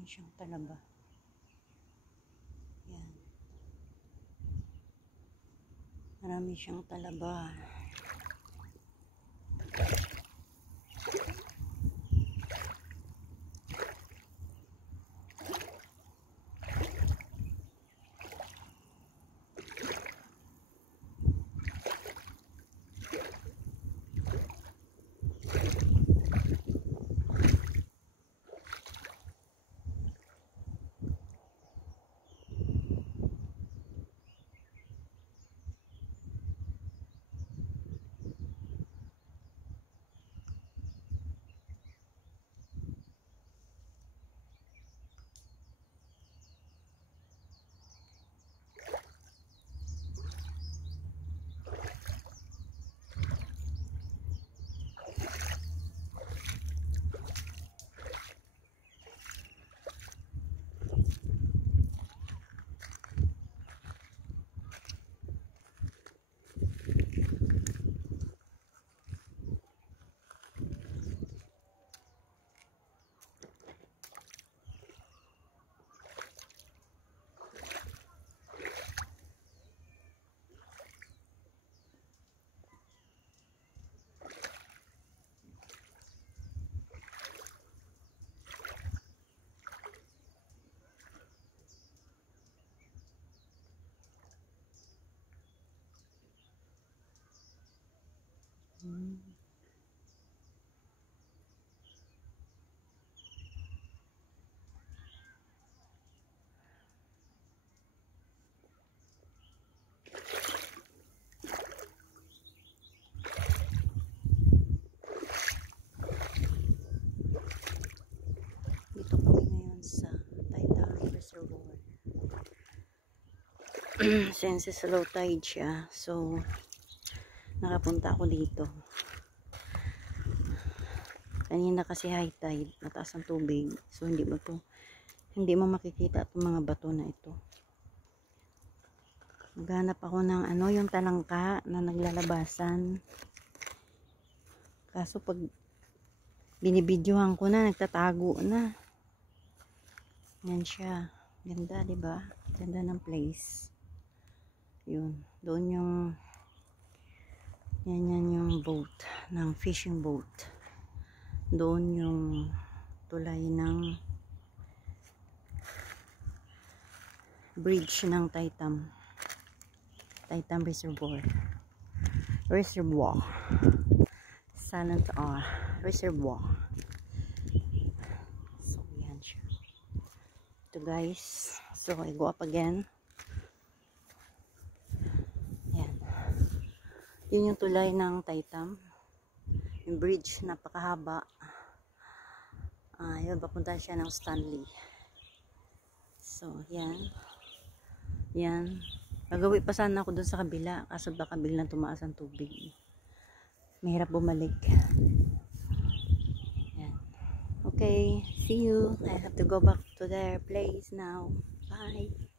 Marami siyang talaba. Yan. Marami siyang talaba. Dito kami ngayon sa Taytay Reservoir. Since sa low tide siya, so nakapunta ako dito. Kanina kasi high tide, mataas ang tubig, so hindi mo makikita itong mga bato na ito. Maghanap ako ng yung talangka na naglalabasan. Kaso pag binibidyohan ko na, nagtatago na. Yan siya. Ganda, diba? Ganda ng place. Yun. Doon yung yan yung boat, ng fishing boat. Doon yung tulay ng bridge ng Taytay Reservoir. Silent R Reservoir. So yan siya. Ito guys. So I go up again. Yan. Yun yung tulay ng Taytay. Yung bridge napakahaba. Yun, papunta siya ng Stanley. So yan. Yan. Nagawi pa sana ako dun sa kabila. Kaso baka biglang tumaas ang tubig. Mahirap bumalik. Yan. Okay. See you. I have to go back to their place now. Bye.